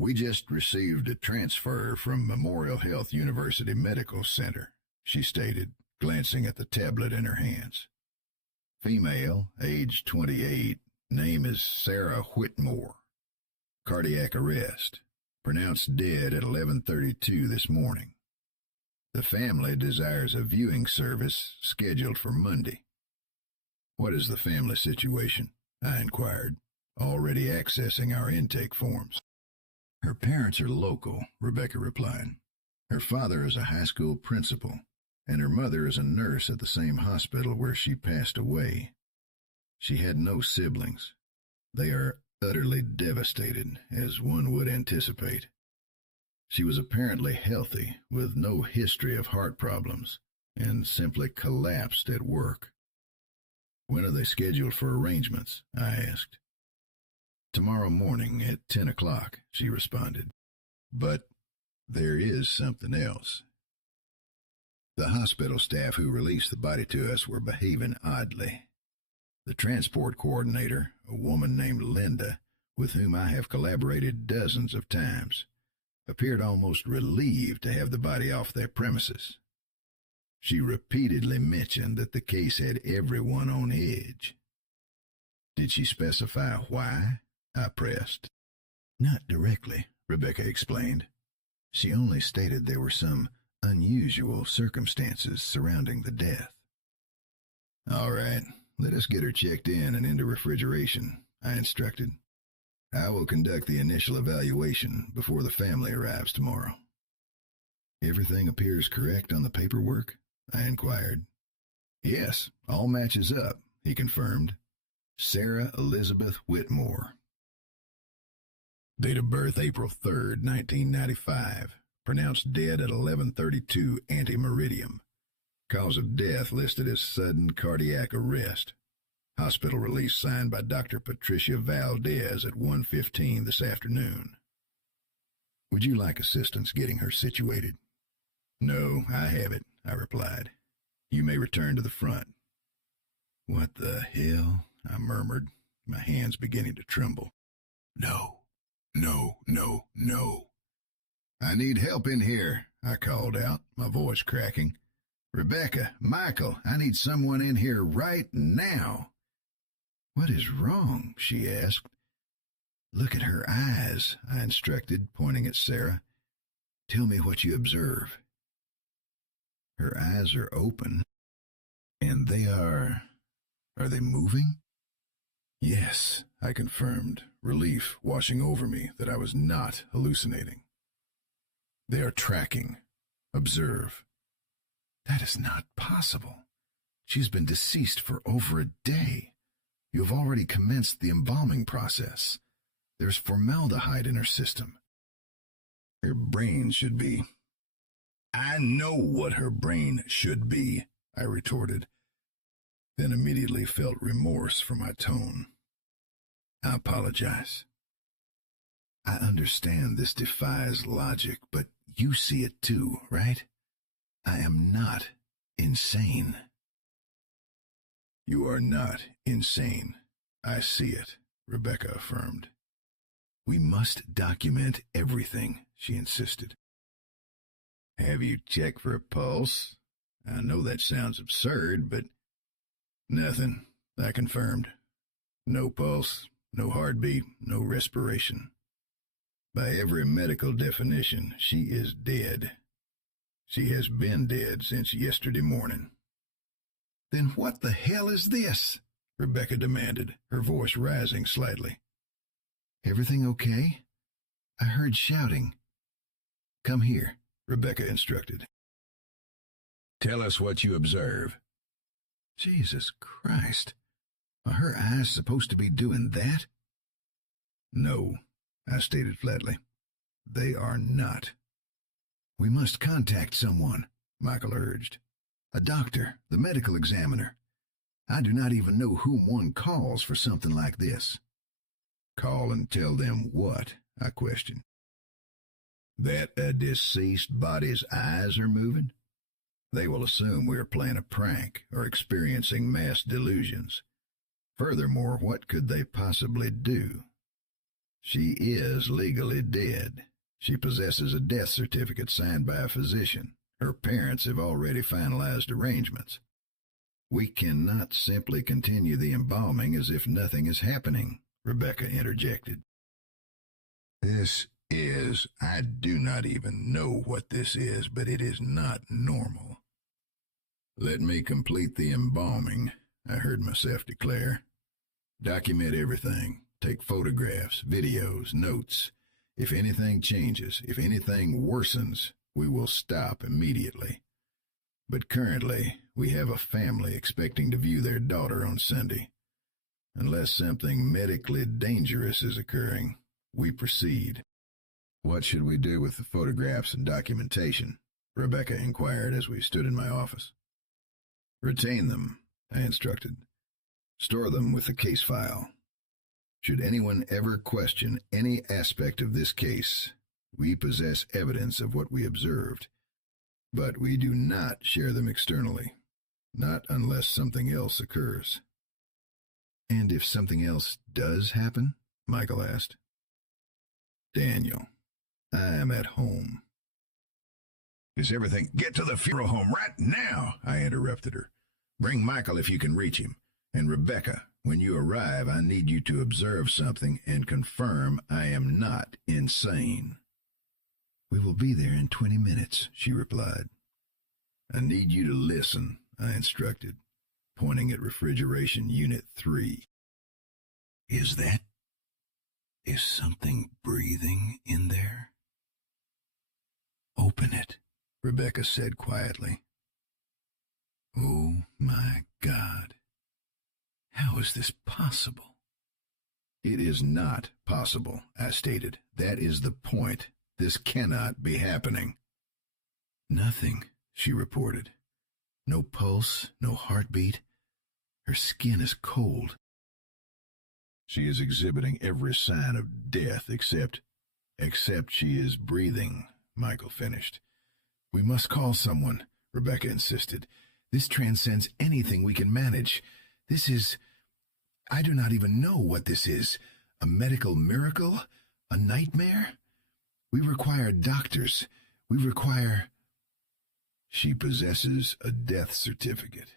We just received a transfer from Memorial Health University Medical Center, she stated, glancing at the tablet in her hands. Female, age 28, name is Sarah Whitmore. Cardiac arrest, pronounced dead at 11:32 this morning. The family desires a viewing service scheduled for Monday. What is the family situation? I inquired, already accessing our intake forms. Her parents are local, Rebecca replied. Her father is a high school principal, and her mother is a nurse at the same hospital where she passed away. She had no siblings. They are utterly devastated, as one would anticipate. She was apparently healthy, with no history of heart problems, and simply collapsed at work. When are they scheduled for arrangements? I asked. Tomorrow morning at 10 o'clock, she responded. But there is something else. The hospital staff who released the body to us were behaving oddly. The transport coordinator, a woman named Linda, with whom I have collaborated dozens of times, appeared almost relieved to have the body off their premises. She repeatedly mentioned that the case had everyone on edge. Did she specify why? I pressed. Not directly, Rebecca explained. She only stated there were some unusual circumstances surrounding the death. All right, let us get her checked in and into refrigeration, I instructed. I will conduct the initial evaluation before the family arrives tomorrow. Everything appears correct on the paperwork? I inquired. Yes, all matches up, he confirmed. Sarah Elizabeth Whitmore. Date of birth April 3rd, 1995. Pronounced dead at 11:32 ante-meridium. Cause of death listed as sudden cardiac arrest. Hospital release signed by Dr. Patricia Valdez at 1:15 this afternoon. Would you like assistance getting her situated? No, I have it, I replied. You may return to the front. What the hell? I murmured, my hands beginning to tremble. No. I need help in here, I called out, my voice cracking. Rebecca, Michael, I need someone in here right now. What is wrong? She asked. Look at her eyes, I instructed, pointing at Sarah. Tell me what you observe. Her eyes are open, and they are they moving? Yes, I confirmed, relief washing over me that I was not hallucinating. They are tracking. Observe. That is not possible. She's been deceased for over a day. You have already commenced the embalming process. There's formaldehyde in her system. Her brain should be. I know what her brain should be, I retorted, then immediately felt remorse for my tone. I apologize. I understand this defies logic, but you see it too, right? I am not insane. You are not insane. I see it, Rebecca affirmed. We must document everything, she insisted. Have you checked for a pulse? I know that sounds absurd, but... Nothing, I confirmed. No pulse, no heartbeat, no respiration. By every medical definition, she is dead. She has been dead since yesterday morning. Then what the hell is this? Rebecca demanded, her voice rising slightly. Everything okay? I heard shouting. Come here, Rebecca instructed. Tell us what you observe. Jesus Christ. Are her eyes supposed to be doing that? No, I stated flatly. They are not. We must contact someone, Michael urged. A doctor, the medical examiner. I do not even know whom one calls for something like this. Call and tell them what? I questioned. That a deceased body's eyes are moving? They will assume we are playing a prank or experiencing mass delusions. Furthermore, what could they possibly do? She is legally dead. She possesses a death certificate signed by a physician. Her parents have already finalized arrangements. We cannot simply continue the embalming as if nothing is happening, Rebecca interjected. I do not even know what this is, but it is not normal. Let me complete the embalming, I heard myself declare. Document everything. Take photographs, videos, notes. If anything changes, if anything worsens, we will stop immediately. But currently, we have a family expecting to view their daughter on Sunday. Unless something medically dangerous is occurring, we proceed. What should we do with the photographs and documentation? Rebecca inquired as we stood in my office. Retain them, I instructed. Store them with the case file. Should anyone ever question any aspect of this case, we possess evidence of what we observed, but we do not share them externally, not unless something else occurs. And if something else does happen? Michael asked. Daniel, I am at home. Is everything? Get to the funeral home right now, I interrupted her. Bring Michael if you can reach him. And Rebecca, when you arrive, I need you to observe something and confirm I am not insane. We will be there in 20 minutes, she replied. I need you to listen, I instructed, pointing at refrigeration unit 3. Is something breathing in there? Open it, Rebecca said quietly. Oh my God. How is this possible? It is not possible, I stated. That is the point. This cannot be happening. Nothing, she reported. No pulse, no heartbeat. Her skin is cold. She is exhibiting every sign of death except she is breathing, Michael finished. We must call someone, Rebecca insisted. This transcends anything we can manage. I do not even know what this is. A medical miracle? A nightmare? We require doctors. She possesses a death certificate,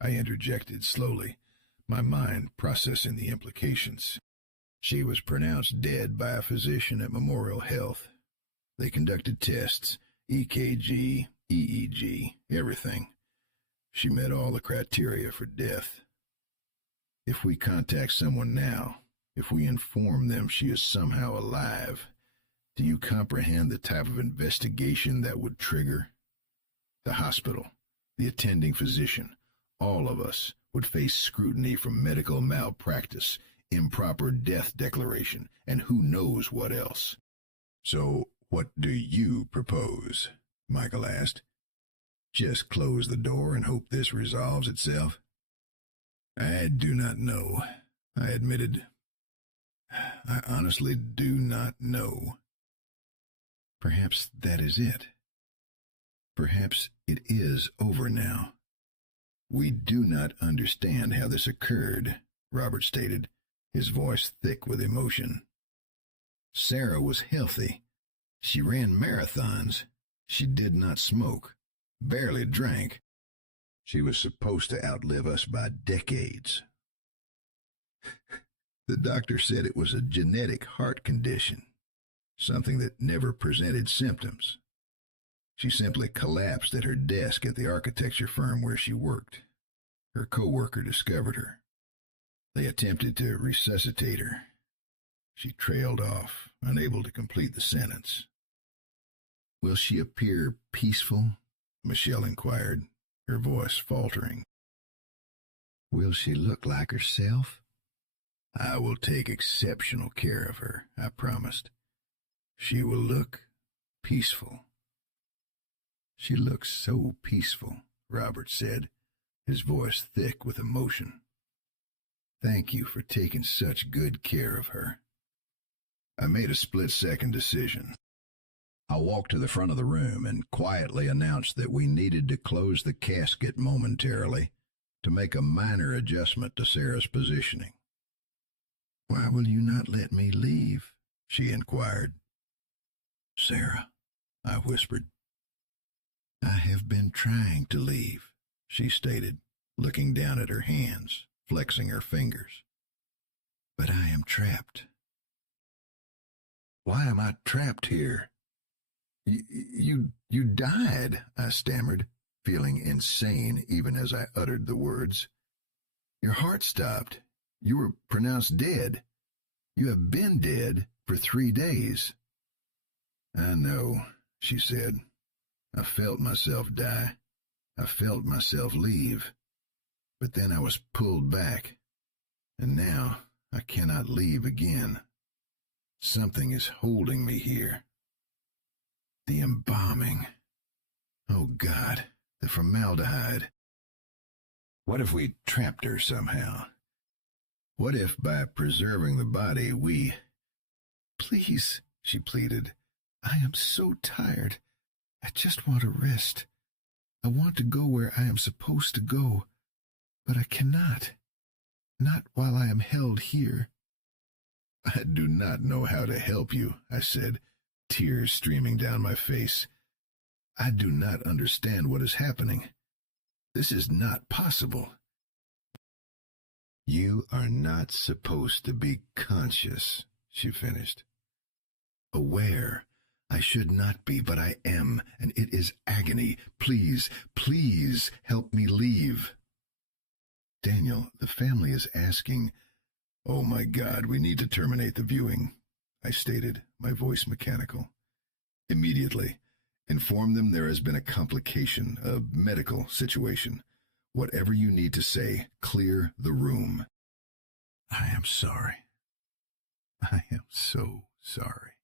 I interjected slowly, my mind processing the implications. She was pronounced dead by a physician at Memorial Health. They conducted tests, EKG, EEG, everything. She met all the criteria for death. If we contact someone now, if we inform them she is somehow alive, do you comprehend the type of investigation that would trigger? The hospital, the attending physician, all of us would face scrutiny from medical malpractice, improper death declaration, and who knows what else. So, what do you propose? Michael asked. Just close the door and hope this resolves itself? I do not know, I admitted. I honestly do not know. Perhaps that is it. Perhaps it is over now. We do not understand how this occurred, Robert stated, his voice thick with emotion. Sarah was healthy. She ran marathons. She did not smoke, barely drank. She was supposed to outlive us by decades. The doctor said it was a genetic heart condition, something that never presented symptoms. She simply collapsed at her desk at the architecture firm where she worked. Her coworker discovered her. They attempted to resuscitate her. She trailed off, unable to complete the sentence. Will she appear peaceful? Michelle inquired, her voice faltering. Will she look like herself? I will take exceptional care of her, I promised. She will look peaceful. She looks so peaceful, Robert said, his voice thick with emotion. Thank you for taking such good care of her. I made a split-second decision. I walked to the front of the room and quietly announced that we needed to close the casket momentarily to make a minor adjustment to Sarah's positioning. Why will you not let me leave? She inquired. Sarah, I whispered. I have been trying to leave, she stated, looking down at her hands, flexing her fingers. But I am trapped. Why am I trapped here? You died, I stammered, feeling insane even as I uttered the words. Your heart stopped. You were pronounced dead. You have been dead for 3 days. I know, she said. I felt myself die. I felt myself leave. But then I was pulled back. And now I cannot leave again. Something is holding me here. The embalming. Oh, God, the formaldehyde. What if we trapped her somehow? What if by preserving the body we... Please, she pleaded. I am so tired. I just want to rest. I want to go where I am supposed to go, but I cannot. Not while I am held here. I do not know how to help you, I said, tears streaming down my face. I do not understand what is happening. This is not possible. You are not supposed to be conscious, she finished. Aware. I should not be, but I am, and it is agony. Please, please help me leave. Daniel, the family is asking. Oh my God, we need to terminate the viewing, I stated, my voice mechanical. Immediately. Inform them there has been a complication, a medical situation. Whatever you need to say, clear the room. I am sorry. I am so sorry.